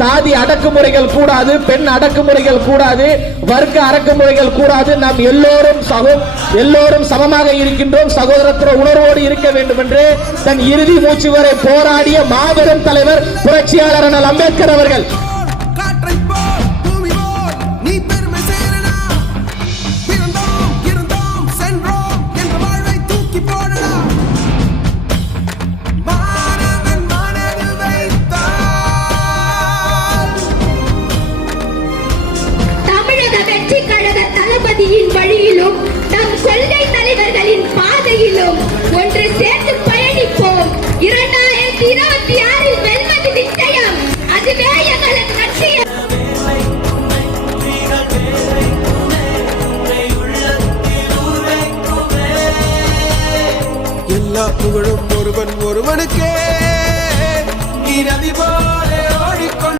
சாதி அடக்குமுறைகள் கூடாது, பெண் அடக்குமுறைகள் கூடாது, வர்க்க அடக்குமுறைகள் கூடாது. நாம் எல்லோரும் சமமாக இருக்கின்றோம், சகோதரத்துவ உணர்வோடு இருக்க வேண்டும் என்று தன் இறுதி மூச்சு வரை போராடிய மாபெரும் தலைவர் புரட்சியாளர் அண்ணல் அம்பேத்கர் அவர்கள். வழியிலும் நம் கொள்கை தலைவர்களின் பாதையிலும் ஒன்று சேர்ந்து பயணிப்போம். 2026 வெல்வது நிச்சயம். அதுவே எங்களது லட்சியம். எல்லா புகழும் ஒருவனுக்கே. நீ நதி போ